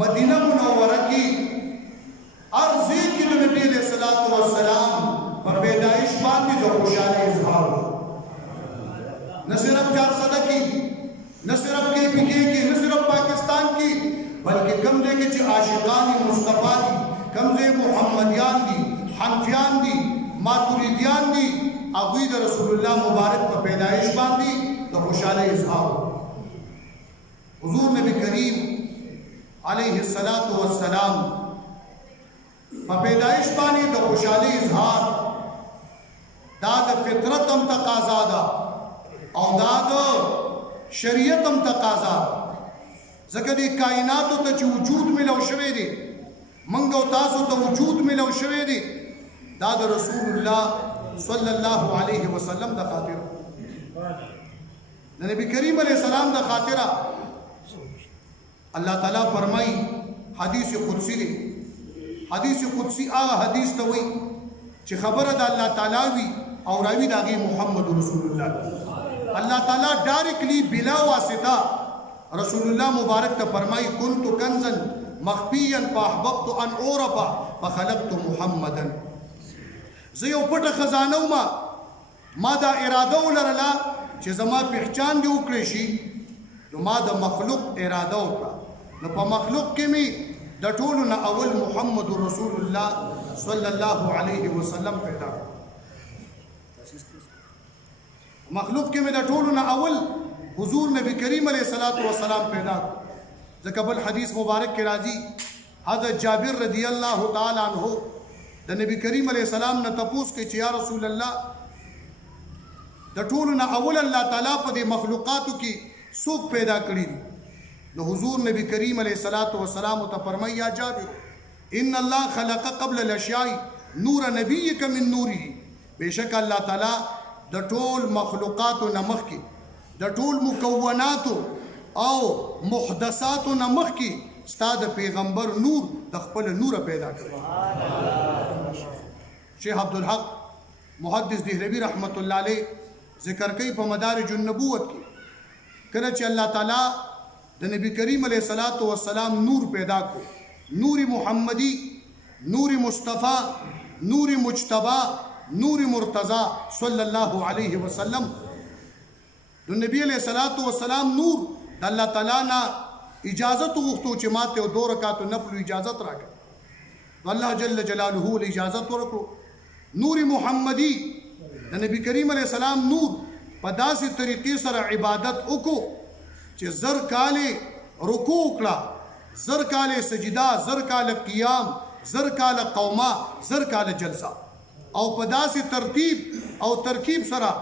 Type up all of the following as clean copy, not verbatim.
مدینه منوره کې هر ځای کې د نبي علیه الصلاۃ والسلام په پیدایش باندې د خوشحالۍ اظهار نه صرف 400 کې نه صرف KPK کې نه صرف پاکستان کې بلکې کم ځای کې چې عاشقان مصطفی دي کم ځای محمدیان دي حنفیان دي ماتوریدیان دي هغوی د رسول الله مبارک په پیدایش باندې د خوشحالۍ اظهار حضور نبی کریم علیه الصلاۃ والسلام په پیدایش باندې د خوشحالۍ اظهار دا د فطرت هم تقاضا ده او دا د شریعت هم تقاضا ده ځکه دې کائناتو ته چې وجود ملو شوی دی موږ او تاسو ته وجود ملو شوی دی دا د رسول الله صلی الله علیه وسلم د خاطره د نبی کریم علیه السلام د خاطره الله تعالی فرمای حدیث قدسی دی حدیث قدسی هغه حدیث ته وایي چې خبره د الله تعالی وي او راوي د هغې محمد رسول الله الله تعالی ډایرکټلی بلا واسطه رسول الله مبارک ته فرمایي كنت کنزا مخفیا فاحببت ان اعرف فخلقت محمدا زه یو پټه خزانه وم ما دا اراده ولرله چې زما پہچان دې وکړی شي نو ما د مخلوق اراده وکړه نو په مخلوق کې مې د ټولو نه اول محمد رسول الله صلی الله علیه وسلم پیدا مخلوق کې مې د ټولو نه اول حضور نبی کریم علیه الصلاۃ والسلام پیدا ځکه بل حدیث مبارک کې راځي حضرت جابر رضی الله تعالی عنہ د نبی کریم علیه السلام نه تپوس کې چې یا رسول الله د ټولو نه اول الله تعالی په دې مخلوقاتو کې څوک پیدا کړي نو حضور نبی کریم علیه الصلاۃ والسلام ته فرمایي یا جابر ان الله خلق قبل الاشیاء نور نبیک من نوره بشک الله تعالی د ټول مخلوقاتو نه مخکې د ټول مکوناتو او محدثاتو نه مخکې ستا د پیغمبر نور د خپل نور پیدا کړی شیخ عبدالحق محدث دهلوی رحمت الله علیه ذکر کوي په مدارج النبوت کې کله چې الله تعالی د نبی کریم علیه الصلاۃ والسلام نور پیدا کو نور محمدی نور مصطفی نور مجتبی نور مرتضی صلی الله علیه وسلم د نبی علیه الصلاۃ والسلام نور د الله تعالی نه اجازت وغوښتو چې ماته او 2 رکعات نفل اجازت راکړه الله جل جلاله له اجازت ورکړو نور محمدی د نبی کریم علیه السلام نور په داسې طریقې سره عبادت وکړو چې زر کاله رکوع کړه زر کاله سجدا زر کاله قیام زر کاله قوما زر کاله جلسه او په داسې ترتیب او ترکیب سره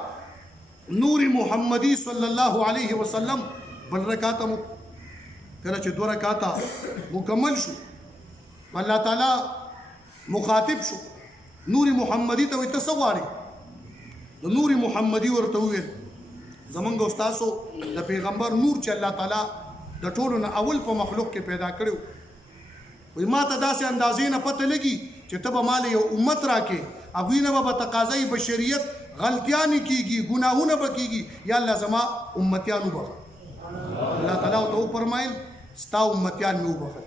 نور محمدی صلی الله علیه وسلم بل رکعت کله چې 2 رکعات مکمل شو الله تعالی مخاطب شو نور محمدی ته وایي څه غواړي د نور محمدی ورته وویل زمونږ استادو د پیغمبر نور چې الله تعالی د ټولو نه اول په مخلوق کې پیدا کړو وای ما ته داسې اندازې نه پته لګي چې ته به مال یو امت راکې هغوی نه به تقاضای بشریت غلطیانې کیږي ګناهونه به کیږي یا الله زما امتیان وبخښه الله تعالی ورته وفرمایل ستا امتیان مې وبخښل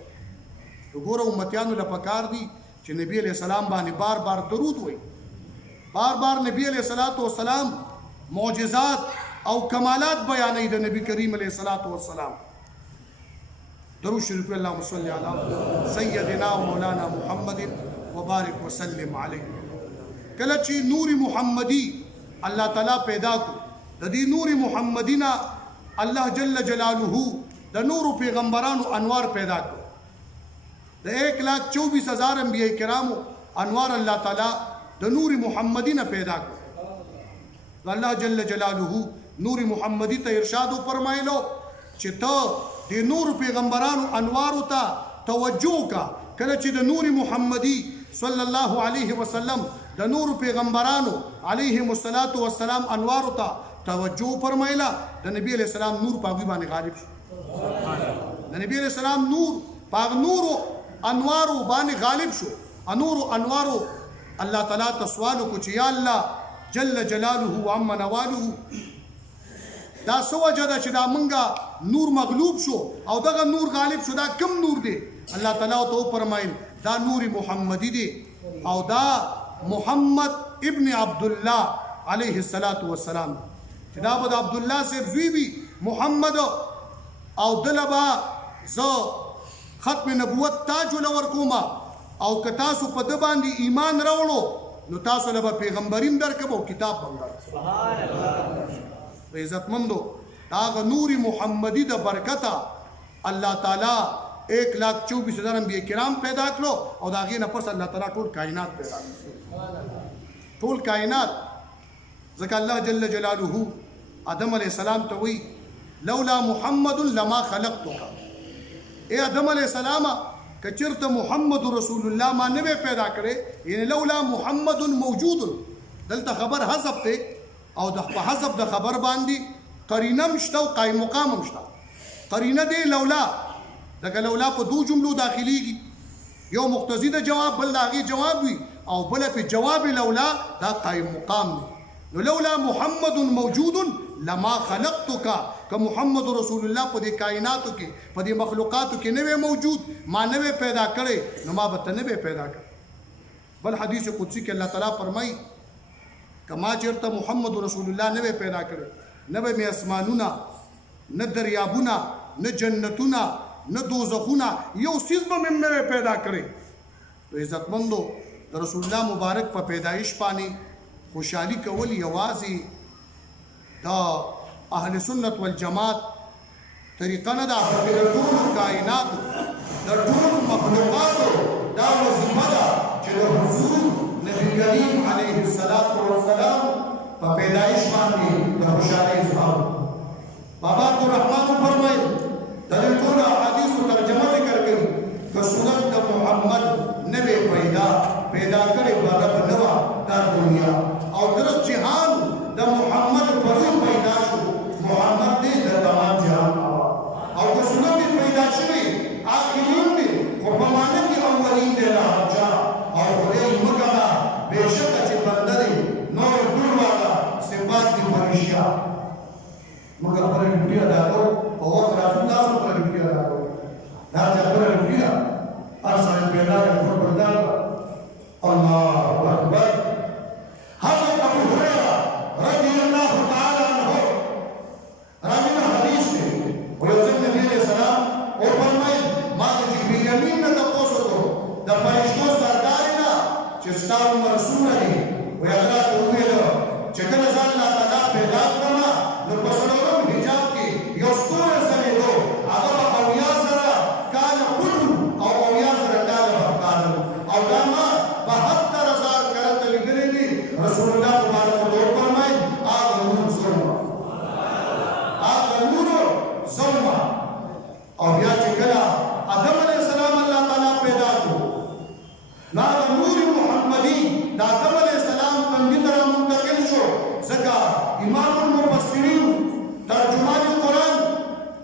وګوره امتیانو له پکار دي چې نبی علیه السلام باندې بار بار درود وایي بار بار نبی علیہ الصلوۃ والسلام معجزات او کمالات بیانې د نبی کریم علیہ الصلوۃ والسلام درود شریف اللهم صل علی سیدنا و مولانا محمد وبارک وسلم علیه کله چې نور محمدی الله تعالی پیدا کو د دې نور محمدینا الله جل جلاله د نور پیغمبرانو انوار پیدا کو د 1,24,000 انبیاء کرامو انوار الله تعالی د نور محمدی نه پیدا کړ الله جل جلاله نور محمدی ته ارشاد فرمایلو چې ته د نور پیغمبرانو انوار ته توجه کا کله چې د نور محمدی صلی الله علیه وسلم د نور پیغمبرانو علیهم الصلاۃ والسلام انوار ته توجه فرمایلا د نبی علیہ السلام نور پاغي باندې غالب شو د نبی علیہ السلام نور پاغ نور انوار باندې غالب شو انور انوار الله تعالی ته سوال کو چې یا الله جل جلاله و عم نواله دا سو وجه ده چې دا منګه نور مغلوب شو او دغه نور غالب شو دا کم نور دی الله تعالی ته فرمایل دا نور محمدی دی او دا محمد ابن عبد الله علیه السلام چې دا به د عبد الله صاحب زوی وي محمد او دلبا زه ختم نبوت تاج ولور کوما او که تاسو په د باندې ایمان راوړو نو تاسو له پیغمبرین درکبو کتاب بنګار سبحان الله عزتمندو دا نور محمدی د برکته الله تعالی 1,24,000 انبیاء کرام پیدا کړو او دا غي نه پس الله تعالی ټول کائنات پیدا کړو ټول کائنات ځکه الله جل جلاله آدم علیہ السلام ته وی لولا محمد لما خلقتك اے آدم علیہ السلام کچرته محمد رسول الله ما نه پیدا کړي یعنی لولا محمد موجود دلته خبر حذف ته او د حذف د خبر باندې قرینه مشته او قائم مقام مشته قرینه دی لولا دغه لولا په دو جملو داخليږي یو مقتضی د جواب بل داغي جواب وي او بل په جواب لولا دا قائم مقام دی نو لولا محمد موجود لما خلقتك که محمد رسول الله په دې کائناتو کې په دې مخلوقاتو کې نه موجود ما نه پیدا کړي نو ما به نه پیدا کړ بل حدیث قدسی کې الله تعالی فرمایي کما چرته محمد رسول الله نه پیدا کړي نه به می اسمانونه نه دریابونه نه جنتونه نه دوزخونه یو سیز به مې پیدا کړي تو عزتمندو د رسول الله مبارک په پیدایش باندې خوشحالي کول یوازې دا اهل سنت والجماعت طریقه نه ده د ټول کائنات د ټول مخلوقات دا وظیفه ده چې د حضور نبی کریم علیه الصلاۃ والسلام په پیدایش باندې د خوشحالۍ اظهار بابا تو رحمان فرمایي د ټول احادیث ترجمه ذکر کړي که صورت د محمد نبی پیدا کړي برابر نو دا دنیا او درس جهان د محمد پر پیدا شو محمد دې د تمام جهان او که سنت پیدا شوی آخرین دې او په معنی کې اولین دې راځه او دې مګا بهشکه چې بندري نو ټول والا صفات دې پرشیا مګا پر دې ادا کو او راځو تاسو پر دې ادا کو دا چې پر دې ارسل پیدا کړو په بدل الله اکبر حضرت ابو هريره رضی الله تعالی عنہ راوی حدیث دی ویوزن نبی علیہ السلام او فرمایي ما د جبرئیل امین نه تاسو ته د فرشتو سردارنا چې ستاسو مرسول دي وی حضرت ویل چې کله ځان الله تعالی پیدا کړم نو په سلام حجاب کې یو ستوره سره دو هغه او یا سره کال کل او یا سره کال کال او دا ما 72,000 کرته لګلې دي رسول الله مبارک او فرمایي هغه نور زما او بیا چې کله آدم علیہ السلام الله تعالی پیدا کړو نا نور محمدی دا آدم علیہ السلام څنګه تر منتقل شو ځکه امام المفسرین ترجمان قرآن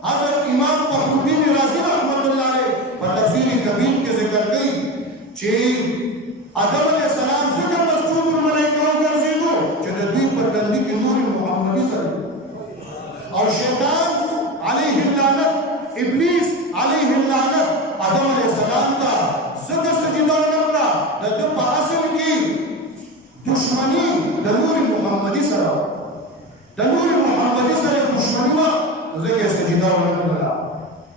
حضرت امام فخرالدین رازی رحمت الله علیه په تفسیر کبیر کې ذکر کړي چې آدم علیہ السلام څنګه مسجود الملائکه وګرځیدو چې د دوی په تندي کې نور محمدی سره او شیطان علیه اللعنت ابلیس علیه اللعنت آدم علیہ السلام تا زکه سجده وکړه د په اصل کې دشمنی د نور محمدی سره دشمنی وا زکه سجده وکړه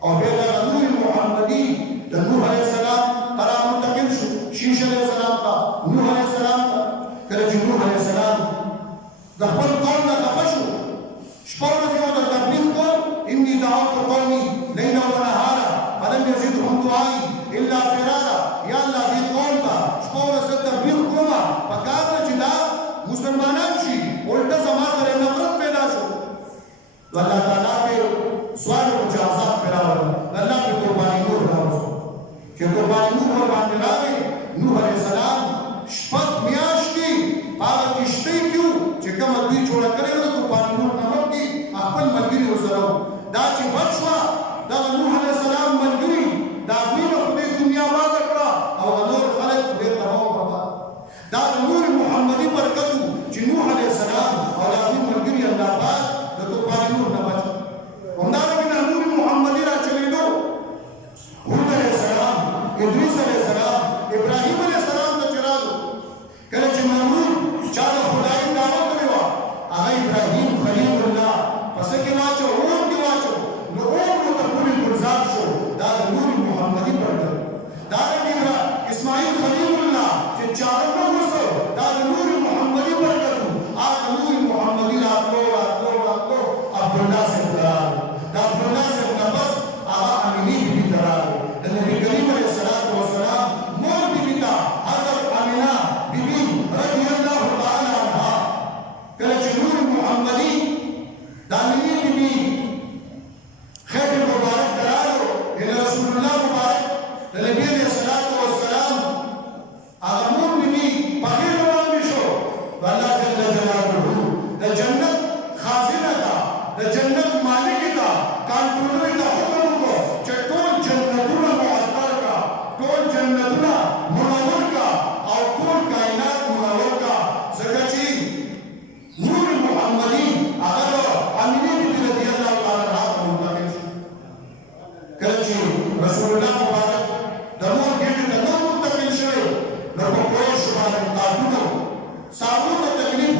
او بیا د نور محمدی د نوح علیہ السلام تر منتقل شو شیش علیہ السلام تا نوح علیہ السلام تا کله چې نوح علیہ السلام د خپل قوم نه خپشو شپږ ورځې د تبلیغ کو انی دعوت قومي ليلا ونهارا فلم يزدهم دعائي الا فرارا یا الله دې قوم ته شپږ ورځې تبلیغ کوما پکار نه چې دا مسلمانان شي ولټه زما سره نفرت پیدا شو الله تعالی په سوال او جواب پیراوه الله په قرباني نور راوځي چې قرباني نور باندې راغی نوح عليه السلام شپږ میاشتې هغه کشتۍ کیو چې کوم دوی جوړ کړی نو قرباني نور نه ورتي خپل ملګری وسره دا چې بچوا دا نوح عليه السلام ملګری دا وینه په دنیا باندې کړه او نور خلک به تباہ وکړه دا نور محمدي برکت چې نوح عليه السلام او دا ملګری الله پاک د قرباني نور نه بچ همدا نور محمدي را چلیدو هود عليه السلام یونس علیہ السلام ابراهیم علیہ السلام ته چرالو کله چې نمرود چا د خدای دعوه کړې وه هغه ابراهیم خلیل الله پس کې واچو اور کې واچو نو اور ورته پورې ګلزار شو دا د نور محمدي برکت دا د اسماعیل خلیل الله چې چاره نه وسو دا د نور محمدي برکت هغه نور محمدي راتلو عبدالله سے دا عبدالله سے نفس هغه امینی بیبي ته راغی د نبي کریم علیه الصلاة والسلام مور بیبي ته حضرت امینه بیبي رضی الله تعالی عنها کله چې نور محمدي د امینی بیبي خیر مبارک درالو الى رسول الله مبارک د نبي علیه الصلاة والسلام هغه مور بیبي په خیر باندې شو الله جل جلاله د جنت خازنه ده د جنت مالک ده کنټرول د حکم کو چې ټول جنتونه معطر کا ټول جنتونه منور کا او ټول کائنات منور کا ځکه چې نور محمدي هغه امینه بنت رضی الله تعالی عنها منتقل شو کله چې رسول الله مبارک د مور ګټه ته نو منتقل شوی نو په کوم شبانه قانونو صاحب ته تکلیف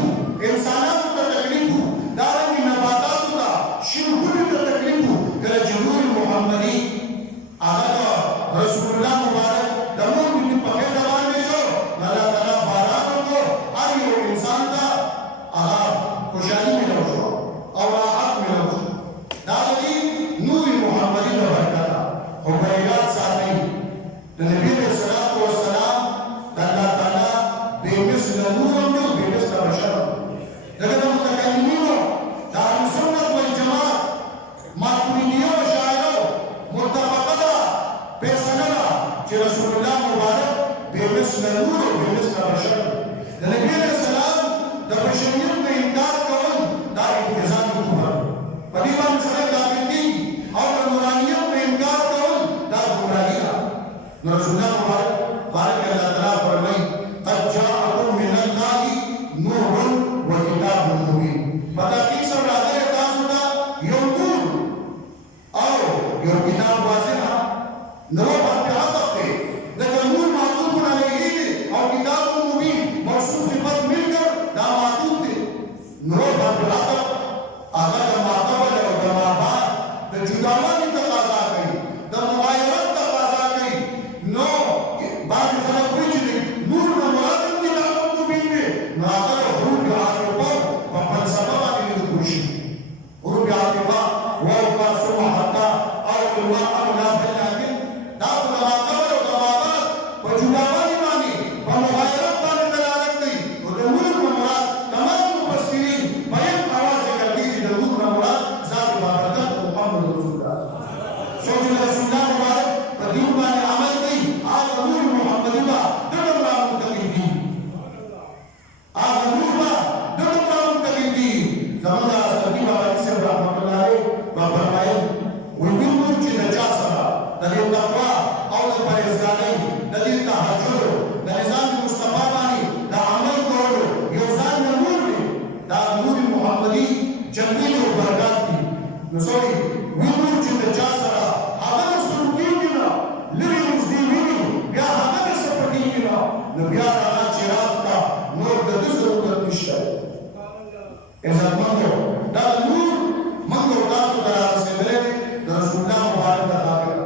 انسانانو ته تکلیف دارنګ نباتاتو ته شنګونو ته تکلیف کله چې نور محمدي هغه رسول الله مبارک د مور بیبي په خیر باندې شو الله تعالی باران وکړو هر یو انسان ته هغه خوشحالي ملو شو او راحت ملو شو دا دی نور محمدي د برکت او بیات ساتي د نبی علیہ الصلوۃ والسلام د الله تعالی بے مثل نور او بے مثل بشر دغه د متکلمینو د اهل سنت والجماعت ماتریدیو شاعرو متفقه ده فیصله ده چې رسول الله مبارک بے مثل نور او بے مثل بشر د نبی علیہ السلام د بشریت نه انکار کول دا انتظام کوه په دې باندې سره کافر دي او د نورانیت نه انکار کول دا ګمراهي ده رسول الله مبارک بارک الله تعالی فرمایي قد جاءكم من الله نور وكتاب مبين بتاکي سره راځي تاسو ته یو نور او یو کتاب واضح نو په عطف کې د نور معطوف علیه او کتاب مبین موصوف صفت ملکر دا معطوف دي نو په عطف هغه د معطوف او د مابعد د جداوالي تقاضا کوي د مغایرت تقاضا کوي نو بعض خلک وایي چې نور نه مراد کتاب مبین دی نو هغه حروف عاطفه په فلسفه باندې لیکل شي حروف عاطفه واو کاف ثم حتا او الله املا بالله دا د ماقبل او د مابعد په جداوالي باندې په مغایرت باندې دلالت کوي او د نور نه مراد تمام مفسرین په یک اواز ذکر کوي چې د نور نه مراد ذات بابرکت محمد رسول الله سوچ رسول الله مبارک په دین باندې عمل کوي هغه نور محمدي با دغه منتقل دي هغه نور با دغه منتقل دي زمونږ سرتي بابا صاحب رحمت الله علیه با فرمایي وی نور چې د چا سره د دې تقوا او د پرهیزګارۍ د دې تهجد د نظام مصطفی باندې د عمل کولو یو ځان نور دی دا نور محمدي جنت او برکات دي نو سوري وی نور چې د چا سره هغه سره کېږي نه لري مزدي ویني بیا هغه سره پټېږي نه نو بیا هغه چراغ کا نور د دې ضرورت نشته عزت مندو دا نور منګو تاسو ته رسېدلې د رسول الله مبارک ته راغله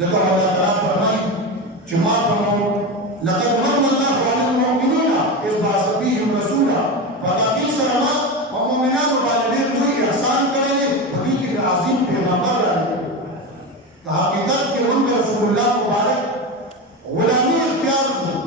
ځکه الله تعالی فرمایي چې ما په لقد من الله على المؤمنين اذ بعث فيهم رسولا فتاقي سره ما په مؤمنانو باندې دوی احسان کړی په دې کې عظیم پیغمبر راغلی په حقیقت کې موږ رسول الله مبارک غلامي اختیار کړو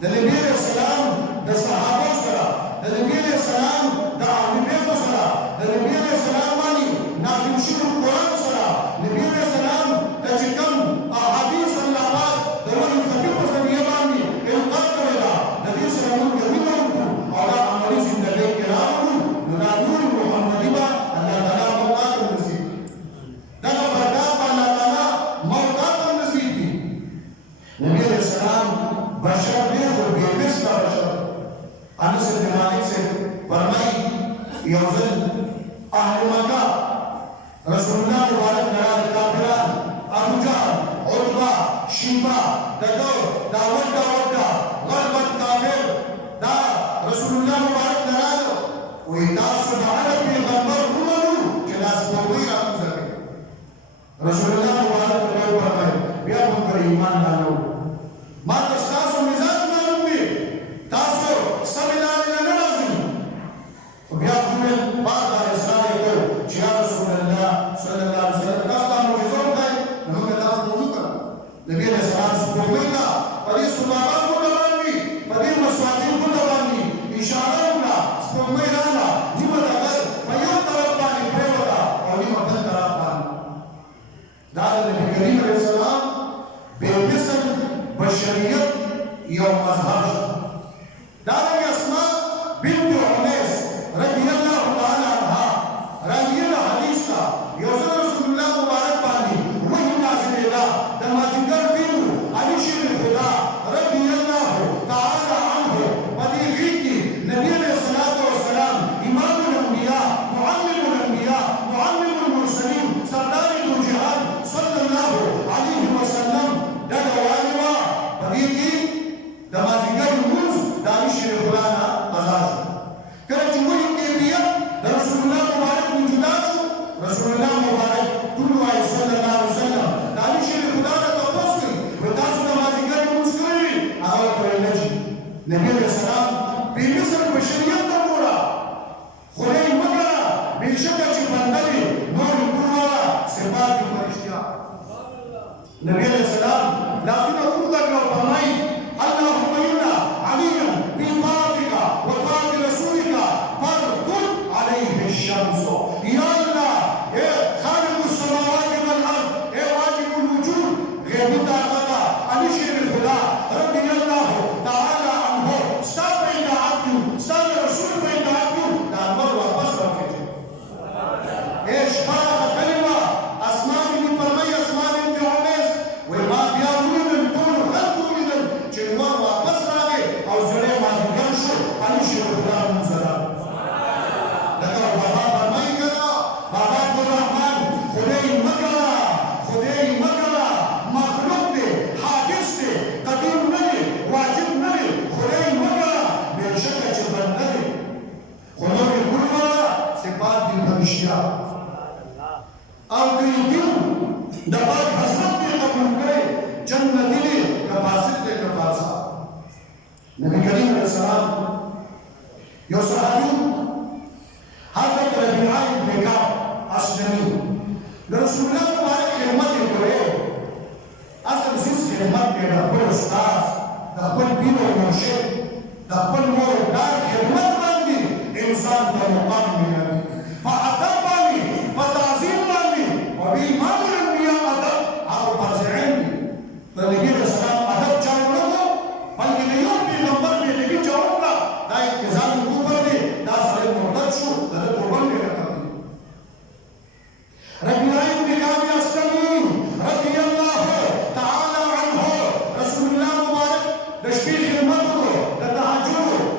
د نبی علیہ السلام د صحابه سره د نبی علیہ السلام د اهل بیت سره د نبی علیہ السلام باندې نازل شوی قرآن سره نبی علیہ السلام د چې کوم احادیث الله پاک د وحی خفیف په ذریعه باندې انقاد کړی دا د دې سره موږ مینه وکړو او دا عملي زندګۍ کې راوړو نو دا نور محمدي به الله تعالی موقعات نصیب دا برکات الله تعالی موقعات نصیب دي نبی علیہ السلام بشر دی او بے مثل بشر انس بن مالک سے فرمائی یوزل اهل مکہ رسول الله مبارک نرا کافران ابو جهل عتبہ شیبہ ددو داود غربت کافر دا رسول اللہ مبارک نرادو وی تاسو دا عرب پیغمبر کولو چلاس بوئی راتو زکر رسول اللہ مبارک نرادو فرمائے بیا بکر ایمان دانو ما تستاسو مزاج معلوم بھی تاسو سمینار نمازی بیا بکر بار دار اسرائے کو چیا رسول اللہ صلی اللہ علیہ وسلم تاستا موجزون دائی نمک تاس موجود کرا نبی علیہ السلام سبوئی کا پدی سبابان کو دوانی پدی مسواقین کو دوانی اشارہ ہونا سبوئی رانا نیمت اگر پیوم طرف پانی پیوتا اور نیمت بل طرف پانی دار نبی کریم علیہ السلام بے مثل بشریت یوم مظہر دار اسماء بنت عمیس رضی اللہ تعالی عنہ رضی اللہ حدیث کا یوزن رسول اللہ مبارک پانی وہی نازل دا دمازنگر پیمو علی شیر خدا رضی اللہ تعالی عنہ پدی غیقی نبی علیہ السلام امام الانبیاء معلم الانبیاء معلم المرسلین سردار دو جہان صلی اللہ علیہ وسلم دا دوالوا پدی کی دمازنگر منز دا علی شیر خدا نا ازاز کرچ وہی کیفیت رسول اللہ مبارک موجودہ شو رسول اللہ مبارک طلوع صلی اللہ علیہ وسلم دانی شیر خدا نے تفوس کی بتاسو نمازی گری مسکری آوال پر نجی نبی علیہ السلام بی مصر بشریت تا مورا خلی مکرا بی شکا چی بندری نور قروالا سپاہ کی فرشتیا نبی علیہ السلام لافینا خود تک لو فرمائی اللہم اینا علیا بی طاعتکا و طاعت رسولکا پر کل علیہ الشمس یا اللہ اے خالق السماوات والارض اے واجب الوجود غیبی طاقتا علی شیر خدا رضی اللہ تعالی عنہ ستا پہ اطاعت کیوں ستا رسول پہ اطاعت کیوں دانور واپس رکھے تھے اے شفاہ کلمہ اسمان بن فرمائی اسمان بن عمیس وہ ما بیا ولدن طول خلق ولدن چنوار واپس راگے اور زڑے مازگر شو علی شیر خدا منزلہ لکہ بابا فرمائی کرا بابا الرحمن خدای مکلا مخلوق دے حادث دے قدیم نلے واجب نلے خدای مکلا بے شکا چبن نلے خدا کے گلوالا سپات دی بھوشیا اور کئی دن دباغ حسنت دے قبول کرے جنت دے کباسط دے کباسا نبی کریم علیہ السلام یو صحابی حضرت ربیعہ ابن کعب اسلمی رسول اللہ مبارک خدمت کرے اصل سیس خدمت کے دخل استاذ دخل بین و مرشد دخل موردار خدمت باندی انسان کا مقام ملنی فعدب باندی فتعظیم باندی و بی امام الانبیاء عدب آخر پرزعین دی نبی علیہ السلام عدب چاہو لگو بلکہ نیون پیغمبر میں نبی چاہو لگا دا اقتضاد اوپر دے دا سارے مرتد شو دا قربان میں رکھا ربیعہ ابن کعب اسلمی رضی اللہ تعالی عنہ رسول اللہ مبارک دشپی خدمت کو تہجد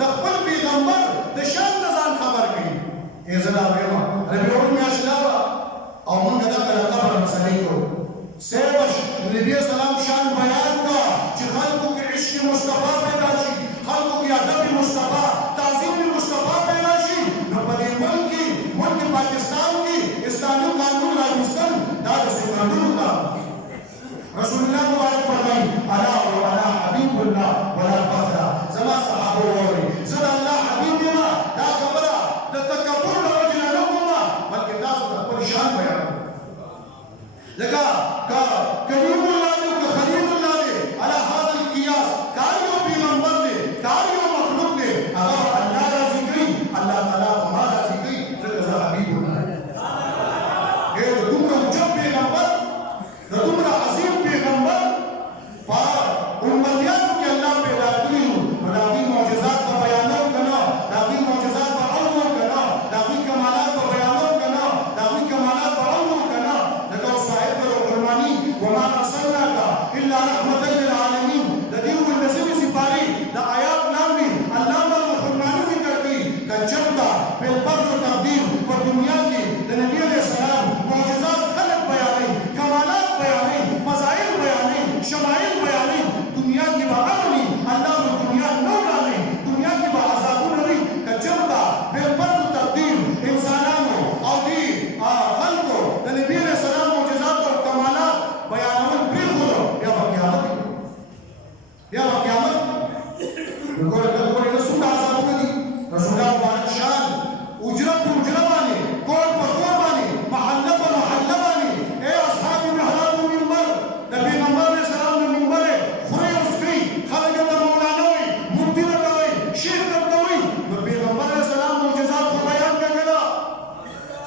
د خپل پیغمبر د شان نه ځان خبر کړي. زه دا وایم ربیع میاشت لاړه او موږ دغه د قبر مسلې کوو. سیبش نبی اسلام شان بیان کا چې خلکو کې عشق مصطفی پیدا شي، خلکو کې ادب مصطفی، تعظیم مصطفی پیدا شي. نو په دې ملک پاکستان کې اسلامي قانون راوستل دا د قانونو کا رسول الله مبارک فرمایي الا ولا حبیب الله ولا فخر. زما صحابه وایي زه د الله حبیب یم. دا خبره د تکبر له وجې نه کوم، بلکې تاسو د خپل شان بیان لکه کریم الله دی که خلیل الله دی علی هذا القیاس. کار یو پیغمبر دی، کار یو مخلوق دی، هغه الله راضي کوي، الله تعالی ما راضي کوي، ځکه زه حبیب الله یم. د دومره اوچت پیغمبر، د دومره عظیم پیغمبر په امتیانو کې الله پیدا کړي نو د هغوی معجزات به بیانو که نه، د هغوی معجزات به اورو که نه، د هغوی کمالات به بیانو که نه، د هغوی کمالات به اورو که نه. لکه اوس صاحب قرباني وما ارسلناک الا رحمة للعالمین د دې ولسمې سپارې د آیات نام دی. علامه القرآني ذکر کوي که چېرته بالفضل و تقدیر په دنیا کې د نبي علیه السلام معجزات خلق بیانوي، کمالات بیانوي، فضایل بیانوي، شمایل بیانوي، دنیا کې به امن وي. الله د دنیا نور راوړي، دنیا کې به عذابونه وي. که چېرته بالفضل و تقدیر انسانانو او دې خلکو د نبي علیه السلام معجزات او کمالات بیانول پرېښودو، بیا به قیامت وي. بیا به قیامت ګوره ته ګورې نه څومره عذابونه دي. رسول الله مبارک شان اجره په اجره باندې، کور په کور باندې، محله په محله باندې. ای اصحاب محراب و منبر، د پیغمبر علیه السلام د منبر خورئ او څکئ، خلک ورته مولانا وایي، مفتي ورته وایي، شیخ ورته وایي. نو پیغمبر علیه السلام معجزات خو بیان کړه که نه؟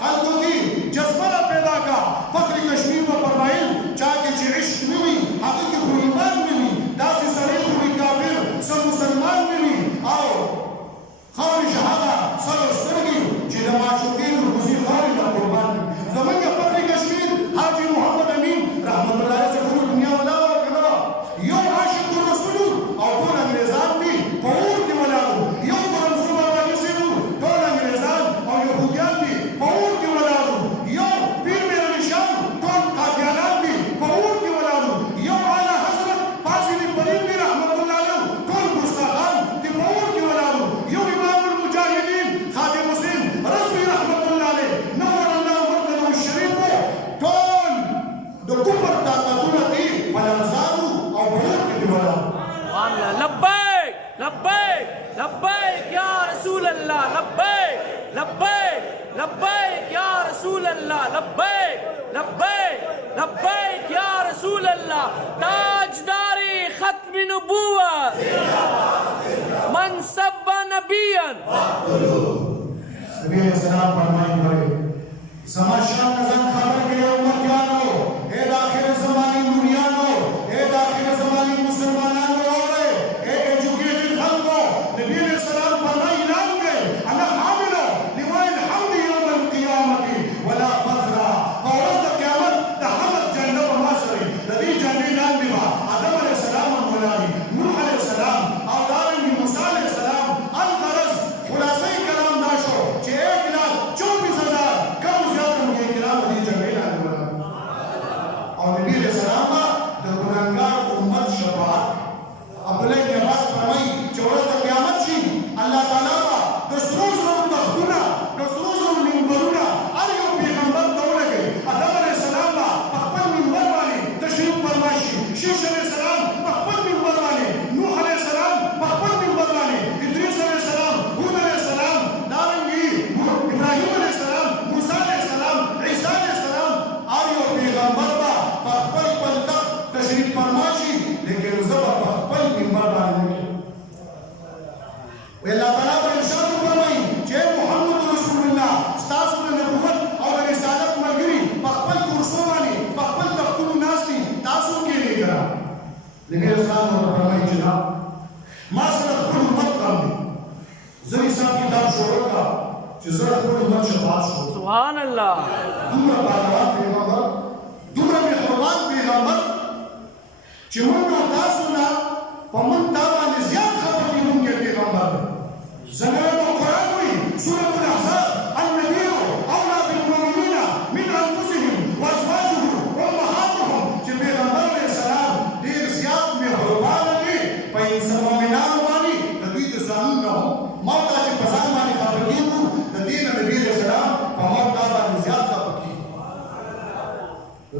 خلکو کې جذبه را پیدا کا. فخر کشمیر به فرمایل چا کې چې عشق نه وي هغه کې خو ایمان نه وي. داسې سړی خو وي کافر څه مسلمان نه وي او خاورې شهاده سر او سترګې چې د معشوقې نورګوزي خاورې ته قربان وي. زمونږ فخر کشمیر حاجي محمد امین رحمت الله علیه ټوله دنیا ولاړه وه که نه؟ یو عاشق الرسول او ټول انګریزان دي په اور کې ولاړ وو. یو منظور باباجي صاحب ټول انګریزان او یهودیان دي په اور کې ولاړ وو. یو پیر میر علي شاه ټول قادیانان دي په اور کې ولاړ وو. یو اعلی حضرت فاضل بریلوي رحمت الله علیه ټول ګستاخان دي په اور کې ولاړ وو. یو امام المجاهدین خادم حسین رضوي رحمت الله علیه نور الله مرکزه الشریف ټول د کفر طاقتونه دي په لمزارو او په اور کې دي ولاړ. لبیک لبیک لبیک یا رسول اللہ، لبیک لبیک لبیک یا رسول اللہ، لبیک لبیک لبیک یا رسول اللہ. تاجداری ختم نبوت من سب نبیا. نبی علیہ السلام فرمائیں بھائی زما شان نظر خبر کے امتیانو، اے داخل زمانی نوریانو، اے داخل زمانی مسلمانانو اور اے ایجوکیٹڈ خلقو. نبی علیہ السلام فرمائیں اعلان گئے انا حاملو لواء الحمد یوم القیامت ولا فخر. فورز دا قیامت دا حمد جنڈا و ماسری نبی جنڈی نان دیوا آدم علیہ السلام مولائی، نوح علیہ السلام اور دارنگی موسیٰ علیہ السلام. الغرض خلاصی کلام داشو چھ 1,24,000 کم زیادہ مجھے کلام دی جنڈی نان دیوا. اور نبی علیہ السلام دا گناہگار امت شفاعت. عبداللہ ابن عباس فرمائی چورت قیامت شی اللہ تعالیٰ با دسروز رو تختونا دسروز رو منبرونا ار یو پیغمبر دولے گئے. آدم علیہ السلام با پخپل منبر والے تشریف فرماشی، شیش علیہ السلام پخپل منبر والے، نوح علیہ السلام پخپل منبر والے، ادریس علیہ السلام، ہود علیہ السلام، دارنگی ابراہیم علیہ السلام، موسیٰ علیہ السلام، عیسیٰ علیہ السلام ار یو پیغمبر با پخپل پلتق تشریف فرماشی لیکن زبا پخپل منبر والے نکل. اللہ تعالیٰ پر ارشاد فرمائی کہ محمد رسول اللہ ستاسو د نبوت او د رسالت ملګري پخپل کرسو باندې پخپل تختونو ناست دي، تاسو کښېنئ که نه. نبي اسلام ورته فرمایي چې نه، ما سره خپل امت کار دی. زه حساب کتاب شروع کړه چې زه خپل امت شفاعت شروع. سبحان اللہ. دومره بارور پیغمبر، دومره مهربان پیغمبر چې موږ او تاسو نه په موږ تا باندې زیات خفه کېدونکی پیغمبر دی. زمان القرآن وي سورة الأحزاب النبي أولى بالمؤمنين من أنفسهم وأزواجه أمهاتهم چې پیغمبر علیه السلام ډېر زیات مهربانه دی په انسان مؤمنانو باندې د دوی د ځانونو نه موږ دا چې په ځان باندې خفه کېږو د دې نه نبي علیه السلام په موږ دا باندې زیات خفه کېږي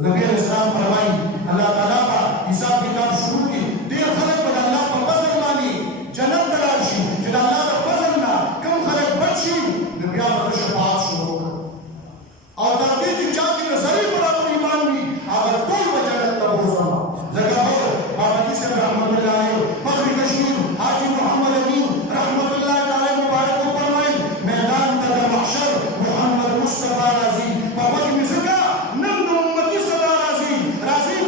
نبي علیه السلام فرمایي الله تعالی به حساب کتاب شروع کړي ډېر خلک به د الله په فضل باندې جنت ته لاړ شي چې د الله د فضل نه کوم خلک بچ شي نو بیا به شفاعت شروع کړي او تر دې چې چا کې د ذرې برابر ایمان وي هغه ټول به جنت ته بوځم ځکه بابا صاحب رحمت الله علیه فخر کشمیر حاجی محمد امین رحمت الله تعالی مبارک فرمایي میدان ته د محشر محمد مصطفی راځي په وجه مې ځکه نن د امتي صدا راځي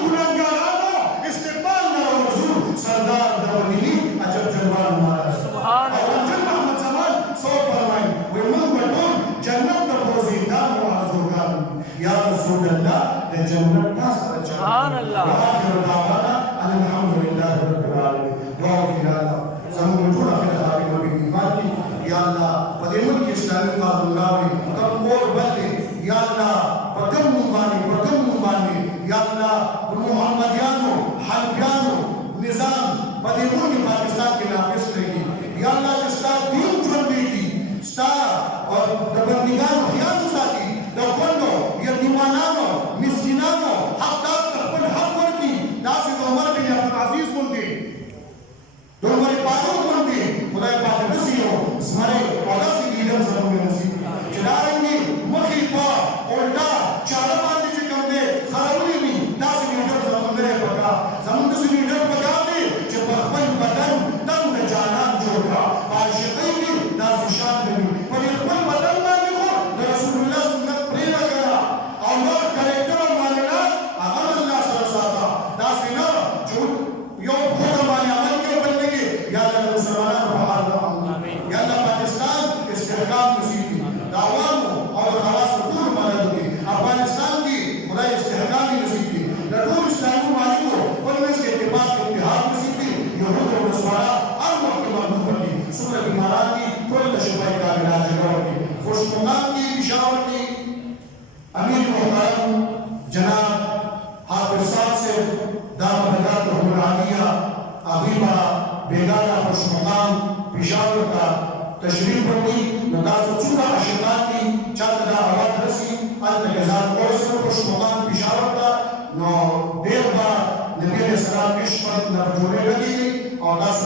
ګناهګارانو استقبال نه حضور سردار د مدینه عجب جلوه مبارک سبحان الله جن محمد زمان سو فرمایي وي موږ به ټول جنت ته بوځي دا معذوران یا رسول الله د جنت تاسو ته سبحان الله واخر دعوانا ان الحمد لله رب العالمين دعا یا الله زموږ ټول اخر خاتمه به ایمان کی یا الله په دې ملک اسلامي قانون راوړي کوم اور بدلې یا الله په کوم باندې یا الله محمدیانو حنفیانو نظام په دې ملک پاکستان کې نافذ کړي یا الله چې ستاسو دین ژوندۍ کی ستاسو او د بندګانو خیال ساتي د کونډو یتیمانانو مسکینانو حقدار خپل حق ورکړي داسې د عمر بن عبدالعزیز غوندې د عمر فاروق غوندې خدای پاک داسې یو زمری او داسې لیډر زموږ نصیب کړي چې دارنګې مخې په الټا چاړه باندې چې کوم دی خرابولی وي داسې لیډر زموږ نه دی پکار زموږ داسې لیډر پکار دی چې په خپل بدن تن د جانان جوړ کړه په عاشقۍ کې داسې شان کوي په خپل بدن باندې خو د رسول الله سنت پرېږده کړه او نور کرکټر او معاملات هغه الله سره ساته داسې نه چې یو حکم باندې عمل کوي بل نه کوي یا الله د مسلمانانو په حال یا الله پاکستان استحکام نصیب کړي د عوامو او د خواصو ټول مدد وکړي افغانستان کې خدای استحکام نصیب کړي د ټول اسلامي ممالکو خپل منځ کې اتفاق اتحاد نصیب کړي یهود او نصارا هر وخت کې مخلوق کړي څومره بیماران دي ټول د شفای کاملات ورکړي خوشبختان کې بشارت کې امیر محترم جناب حافظ صاحب سے دعوت بکات العالیہ ابیبا بیگانہ خوشبختان بشارت کا تشریف ورکړي نو تاسو څومره عاشقان دي چاته دا اواز رسي هلته ګزار اوسه خوشبختان بشارت کا نو ډېر به نبی علیه السلام عشق نه په جوړې لګي او تاسو